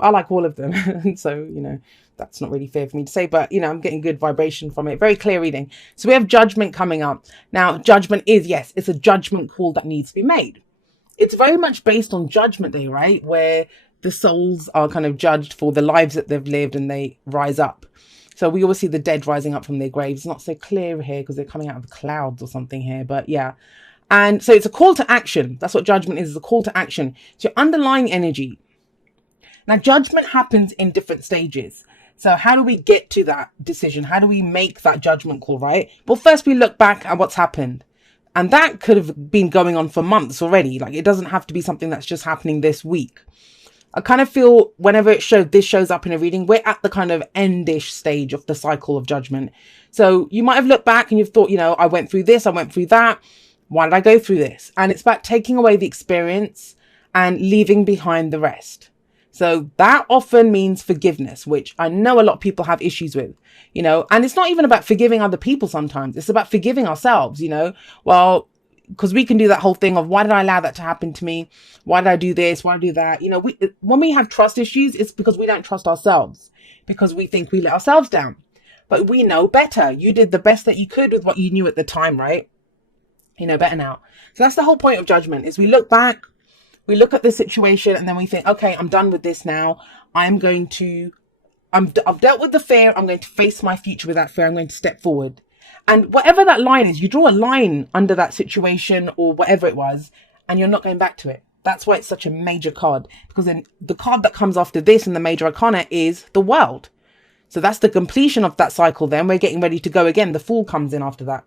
I like all of them. So, that's not really fair for me to say, but, I'm getting good vibration from it. Very clear reading. So we have judgment coming up. Now, judgment is, yes, it's a judgment call that needs to be made. It's very much based on Judgment Day, right? Where the souls are kind of judged for the lives that they've lived and they rise up. So we always see the dead rising up from their graves. Not so clear here because they're coming out of the clouds or something here, but yeah. And so it's a call to action. That's what judgment is a call to action. It's your underlying energy. Now, judgment happens in different stages. So how do we get to that decision? How do we make that judgment call, right? Well, first we look back at what's happened. And that could have been going on for months already. Like, it doesn't have to be something that's just happening this week. I kind of feel whenever this shows up in a reading, we're at the kind of endish stage of the cycle of judgment. So you might have looked back and you've thought, I went through this, I went through that. Why did I go through this? And it's about taking away the experience and leaving behind the rest. So that often means forgiveness, which I know a lot of people have issues with, and it's not even about forgiving other people sometimes. It's about forgiving ourselves, well, because we can do that whole thing of why did I allow that to happen to me? Why did I do this? Why did I do that? When we have trust issues, it's because we don't trust ourselves because we think we let ourselves down. But we know better. You did the best that you could with what you knew at the time, right? You know better now. So that's the whole point of judgment is we look back. We look at the situation and then we think, okay, I'm done with this now. I've dealt with the fear. I'm going to face my future with that fear. I'm going to step forward. And whatever that line is, you draw a line under that situation or whatever it was, and you're not going back to it. That's why it's such a major card, because then the card that comes after this in the major arcana is the World. So that's the completion of that cycle. Then we're getting ready to go again. The Fool comes in after that.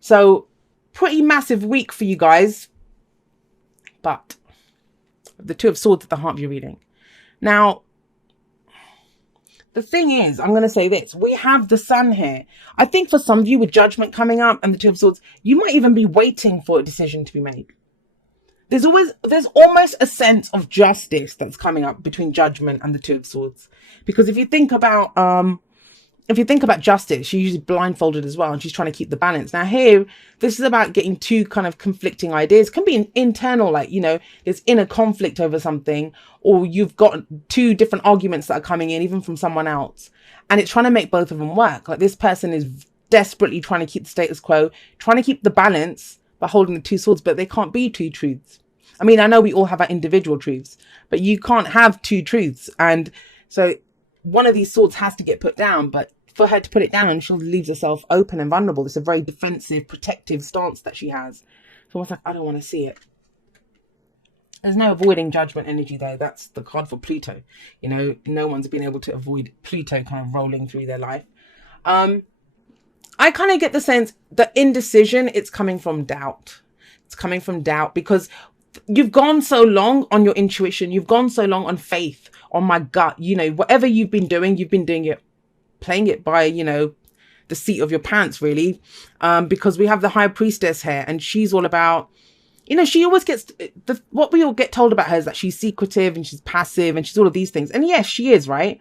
So pretty massive week for you guys. But the Two of Swords at the heart of your reading. Now, the thing is, I'm going to say this. We have the Sun here. I think for some of you with Judgment coming up and the Two of Swords, you might even be waiting for a decision to be made. There's almost a sense of justice that's coming up between Judgment and the Two of Swords. Because if you think about justice, she's usually blindfolded as well, and she's trying to keep the balance. Now here, this is about getting two kind of conflicting ideas. It can be an internal, there's inner conflict over something, or you've got two different arguments that are coming in, even from someone else. And it's trying to make both of them work. Like this person is desperately trying to keep the status quo, trying to keep the balance by holding the two swords, but they can't be two truths. I mean, I know we all have our individual truths, but you can't have two truths. And so one of these swords has to get put down, but for her to put it down, she leaves herself open and vulnerable. It's a very defensive, protective stance that she has. So it's like, I don't want to see it. There's no avoiding Judgment energy though. That's the card for Pluto. No one's been able to avoid Pluto kind of rolling through their life. I kind of get the sense that indecision, it's coming from doubt. It's coming from doubt because you've gone so long on your intuition. You've gone so long on faith, on my gut. Whatever you've been doing it, playing it by, the seat of your pants, really. Because we have the High Priestess here and she's all about, she always gets, what we all get told about her is that she's secretive and she's passive and she's all of these things. And yes, she is, right?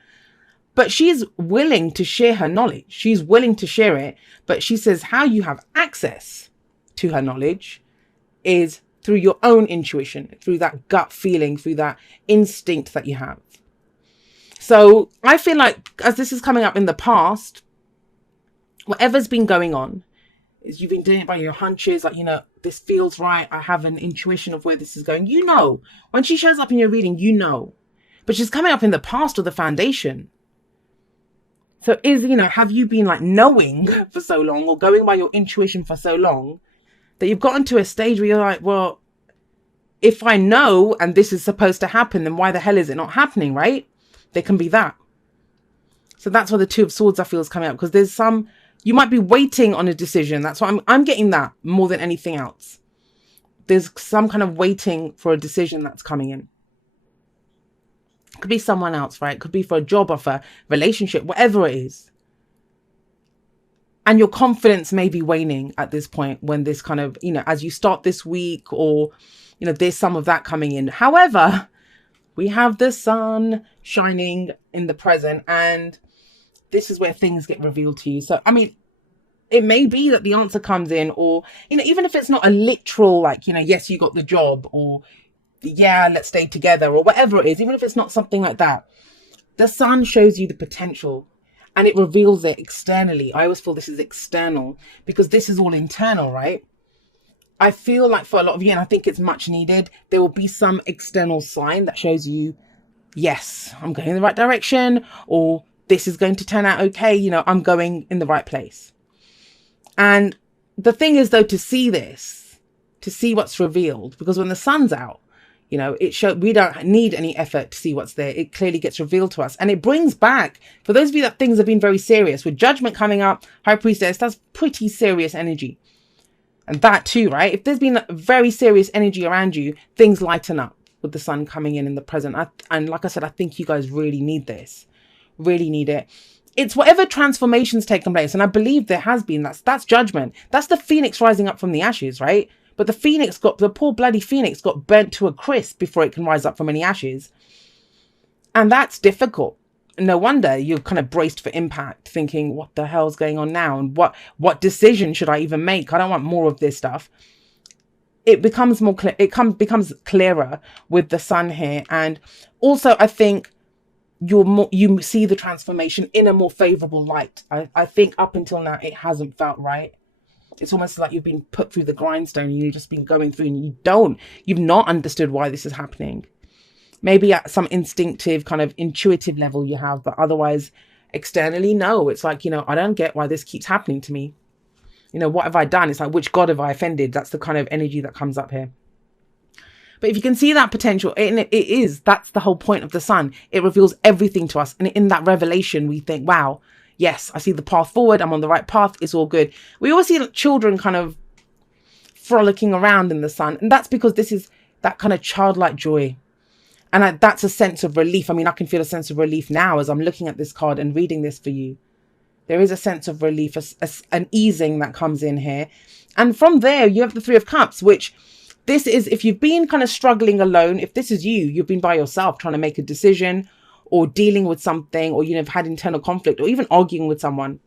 But she's willing to share her knowledge. She's willing to share it. But she says how you have access to her knowledge is through your own intuition, through that gut feeling, through that instinct that you have. So I feel like as this is coming up in the past, whatever's been going on is you've been doing it by your hunches. Like, this feels right. I have an intuition of where this is going. When she shows up in your reading, but she's coming up in the past or the foundation. So have you been knowing for so long or going by your intuition for so long that you've gotten to a stage where you're like, well, if I know and this is supposed to happen, then why the hell is it not happening, right? There can be that. So that's why the Two of Swords I feel is coming up, because you might be waiting on a decision. That's why I'm getting that more than anything else. There's some kind of waiting for a decision that's coming in. It could be someone else, right? It could be for a job offer, relationship, whatever it is. And your confidence may be waning at this point when this kind of, as you start this week or, there's some of that coming in. However, we have the sun shining in the present and this is where things get revealed to you. So, I mean, it may be that the answer comes in or, even if it's not a literal, yes, you got the job or yeah, let's stay together or whatever it is, even if it's not something like that. The sun shows you the potential and it reveals it externally. I always feel this is external because this is all internal, right? I feel like for a lot of you, and I think it's much needed, there will be some external sign that shows you, yes, I'm going in the right direction, or this is going to turn out okay. You know, I'm going in the right place. And the thing is, though, to see this, to see what's revealed, because when the sun's out, you know, we don't need any effort to see what's there. It clearly gets revealed to us. And it brings back, for those of you that things have been very serious, with judgment coming up, high priestess, that's pretty serious energy. And that too, right? If there's been very serious energy around you, things lighten up with the sun coming in the present. And like I said, I think you guys really need this. Really need it. It's whatever transformation's taken place. And I believe there has been. That's judgment. That's the phoenix rising up from the ashes, right? But the poor bloody phoenix got burnt to a crisp before it can rise up from any ashes. And that's difficult. No wonder you're kind of braced for impact, thinking, what the hell's going on now? And what decision should I even make? I don't want more of this stuff. It becomes more clear. Becomes clearer with the sun here. And also, I think you see the transformation in a more favorable light. I think up until now, it hasn't felt right. It's almost like you've been put through the grindstone and you've just been going through and you've not understood why this is happening. Maybe at some instinctive kind of intuitive level you have, but otherwise externally, no. It's like, you know, I don't get why this keeps happening to me. You know, what have I done? It's like, which God have I offended? That's the kind of energy that comes up here. But if you can see that potential, that's the whole point of the sun. It reveals everything to us. And in that revelation, we think, wow, yes, I see the path forward. I'm on the right path. It's all good. We always see children kind of frolicking around in the sun. And that's because this is that kind of childlike joy. And that's a sense of relief. I mean, I can feel a sense of relief now as I'm looking at this card and reading this for you. There is a sense of relief, an easing that comes in here. And from there, you have the Three of Cups, which this is, if you've been kind of struggling alone, if this is you've been by yourself trying to make a decision or dealing with something, or, you know, have had internal conflict or even arguing with someone.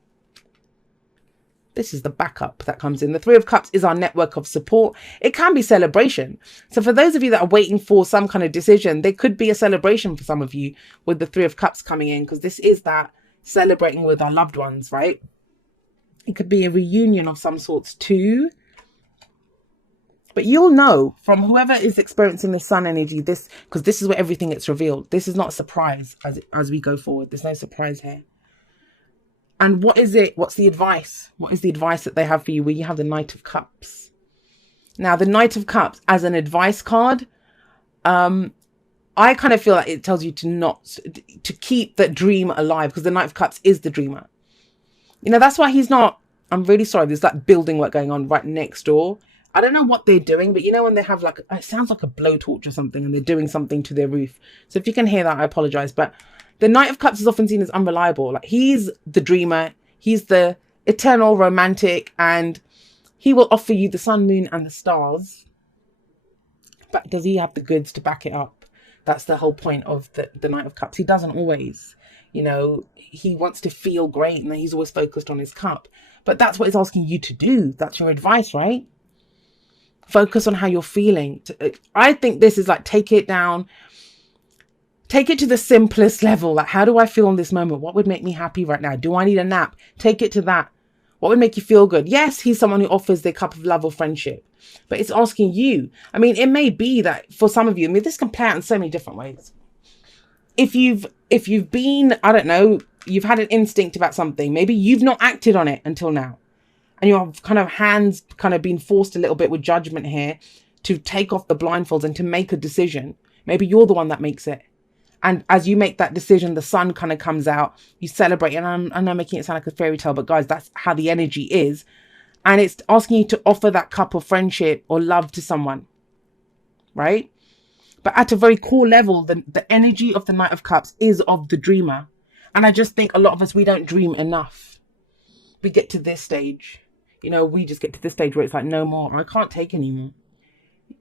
This is the backup that comes in. The Three of Cups is our network of support. It can be celebration. So for those of you that are waiting for some kind of decision, there could be a celebration for some of you with the Three of Cups coming in, because this is that celebrating with our loved ones, right? It could be a reunion of some sorts too. But you'll know from whoever is experiencing the sun energy, because this is where everything gets revealed. This is not a surprise as we go forward. There's no surprise here. And what is it? What's the advice? What is the advice that they have for you? Where you have the Knight of Cups. Now, the Knight of Cups as an advice card, I kind of feel like it tells you to keep that dream alive, because the Knight of Cups is the dreamer. You know, that's why he's not, I'm really sorry, there's that building work going on right next door. I don't know what they're doing, but you know when they have it sounds like a blowtorch or something, and they're doing something to their roof. So if you can hear that, I apologize. But the Knight of Cups is often seen as unreliable. Like, he's the dreamer, he's the eternal romantic, and he will offer you the sun, moon, and the stars. But does he have the goods to back it up? That's the whole point of the Knight of Cups. He doesn't always, you know, he wants to feel great, and he's always focused on his cup. But that's what he's asking you to do. That's your advice, right? Focus on how you're feeling. I think this is like, take it down. Take it to the simplest level. Like, how do I feel in this moment? What would make me happy right now? Do I need a nap? Take it to that. What would make you feel good? Yes, he's someone who offers their cup of love or friendship, but it's asking you. I mean, it may be that for some of you, I mean, this can play out in so many different ways. If you've been, I don't know, you've had an instinct about something, maybe you've not acted on it until now, and your kind of hands kind of been forced a little bit with judgment here to take off the blindfolds and to make a decision. Maybe you're the one that makes it. And as you make that decision, the sun kind of comes out, you celebrate. And I'm making it sound like a fairy tale, but guys, that's how the energy is. And it's asking you to offer that cup of friendship or love to someone, right? But at a very core level, the energy of the Knight of Cups is of the dreamer. And I just think a lot of us, we don't dream enough. We get to this stage, you know, we just get to this stage where it's like, no more, I can't take anymore.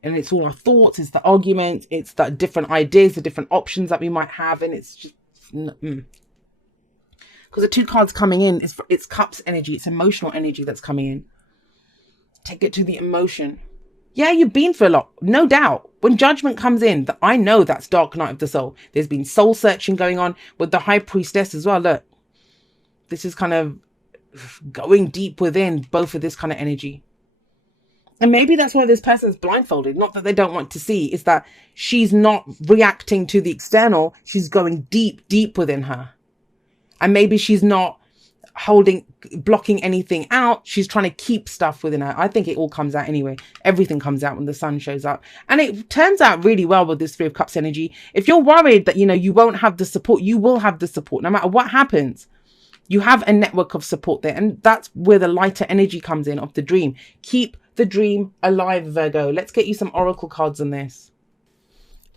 And it's all our thoughts, it's the arguments, it's the different ideas, the different options that we might have. And it's just, because the two cards coming in, it's cups energy, it's emotional energy that's coming in. Take it to the emotion. Yeah, you've been through a lot, no doubt. When judgment comes in, I know that's dark night of the soul. There's been soul searching going on with the high priestess as well. Look, this is kind of going deep within both of this kind of energy. And maybe that's why this person's blindfolded. Not that they don't want to see, is that she's not reacting to the external. She's going deep, deep within her. And maybe she's not blocking anything out. She's trying to keep stuff within her. I think it all comes out anyway. Everything comes out when the sun shows up. And it turns out really well with this Three of Cups energy. If you're worried that, you won't have the support, you will have the support no matter what happens. You have a network of support there. And that's where the lighter energy comes in of the dream. Keep the dream alive, Virgo. Let's get you some oracle cards on this.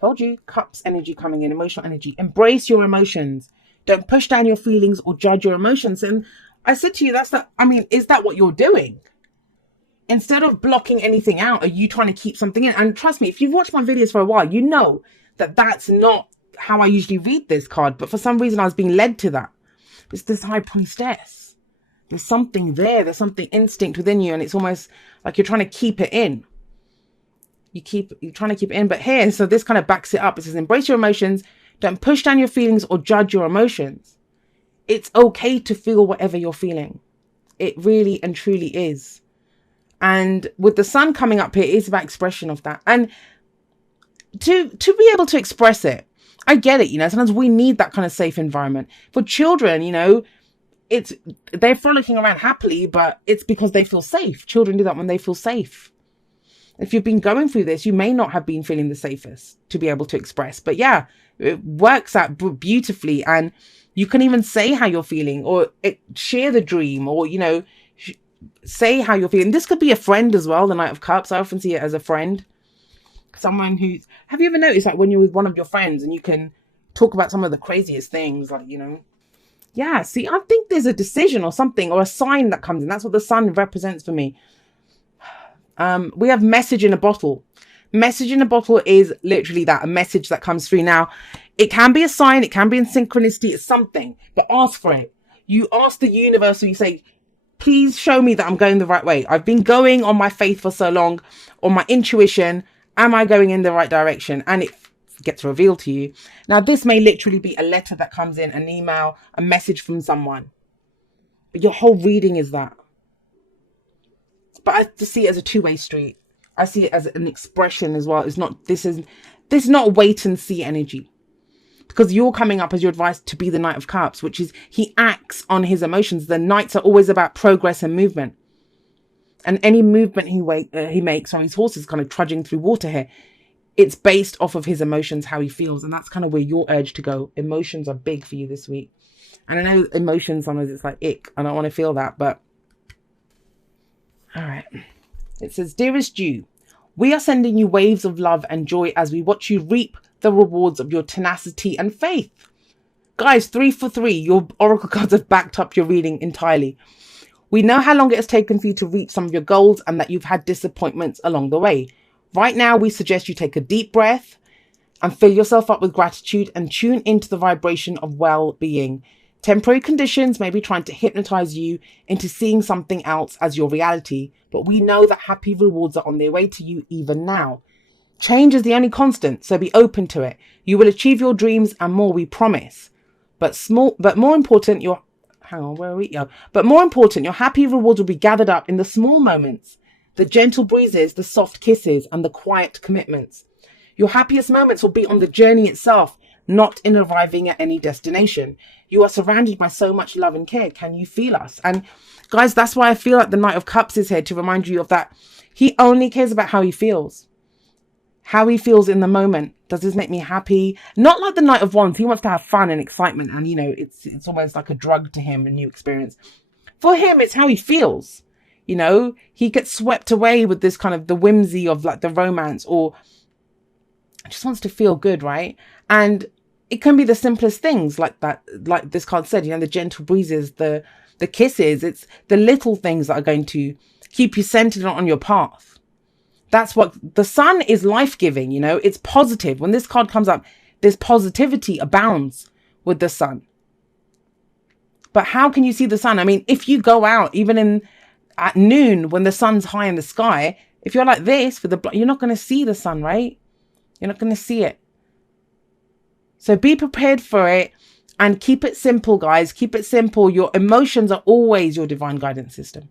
Told you, cups energy coming in, emotional energy. Embrace your emotions. Don't push down your feelings or judge your emotions. And I said to you, is that what you're doing? Instead of blocking anything out, are you trying to keep something in? And trust me, if you've watched my videos for a while, you know that that's not how I usually read this card. But for some reason, I was being led to that. It's this high priestess. There's something there. There's something instinct within you. And it's almost like you're trying to keep it in. You're trying to keep it in. But here, so this kind of backs it up. It says, embrace your emotions. Don't push down your feelings or judge your emotions. It's okay to feel whatever you're feeling. It really and truly is. And with the sun coming up here, it's about expression of that. And to be able to express it, I get it, sometimes we need that kind of safe environment. For children, they're frolicking around happily, but it's because they feel safe. Children do that when they feel safe. If you've been going through this, you may not have been feeling the safest to be able to express. But yeah, it works out beautifully. And you can even say how you're feeling, or share the dream, or, say how you're feeling. This could be a friend as well, the Knight of Cups. I often see it as a friend. Someone have you ever noticed, like, when you're with one of your friends and you can talk about some of the craziest things, like, yeah, see, I think there's a decision or something, or a sign that comes in. That's what the sun represents for me. We have message in a bottle. Message in a bottle is literally that, a message that comes through. Now, it can be a sign, it can be in synchronicity, it's something, but ask for it. You ask the universe, or you say, please show me that I'm going the right way. I've been going on my faith for so long, on my intuition. Am I going in the right direction? And it gets revealed to you. Now, this may literally be a letter that comes in, an email, a message from someone. But your whole reading is that. But I just see it as a two-way street. I see it as an expression as well. This is not wait and see energy. Because you're coming up as your advice to be the Knight of Cups, which is he acts on his emotions. The Knights are always about progress and movement. And any movement he makes on his horse is kind of trudging through water here. It's based off of his emotions, how he feels. And that's kind of where your urge to go. Emotions are big for you this week. And I know emotions, sometimes it's like, ick. I don't want to feel that, but all right. It says, dearest you, we are sending you waves of love and joy as we watch you reap the rewards of your tenacity and faith. Guys, 3 for 3. Your oracle cards have backed up your reading entirely. We know how long it has taken for you to reach some of your goals and that you've had disappointments along the way. Right now, we suggest you take a deep breath and fill yourself up with gratitude and tune into the vibration of well-being. Temporary conditions may be trying to hypnotize you into seeing something else as your reality, but we know that happy rewards are on their way to you even now. Change is the only constant, so be open to it. You will achieve your dreams and more, we promise. But more important, your happy rewards will be gathered up in the small moments, the gentle breezes, the soft kisses, and the quiet commitments. Your happiest moments will be on the journey itself, not in arriving at any destination. You are surrounded by so much love and care. Can you feel us? And guys, that's why I feel like the Knight of Cups is here to remind you of that. He only cares about how he feels. How he feels in the moment. Does this make me happy? Not like the Knight of Wands. He wants to have fun and excitement. And, it's almost like a drug to him, a new experience. For him, it's how he feels. He gets swept away with this kind of the whimsy of like the romance, or just wants to feel good, right? And it can be the simplest things like that, like this card said, the gentle breezes, the kisses. It's the little things that are going to keep you centered on your path. That's what the sun is, life-giving, it's positive. When this card comes up, there's positivity abounds with the sun. But how can you see the sun? I mean, if you go out, even at noon when the sun's high in the sky, If you're like this with the, you're not going to see the sun, right? You're not going to see it. So be prepared for it and keep it simple, guys. Keep it simple. Your emotions are always your divine guidance system.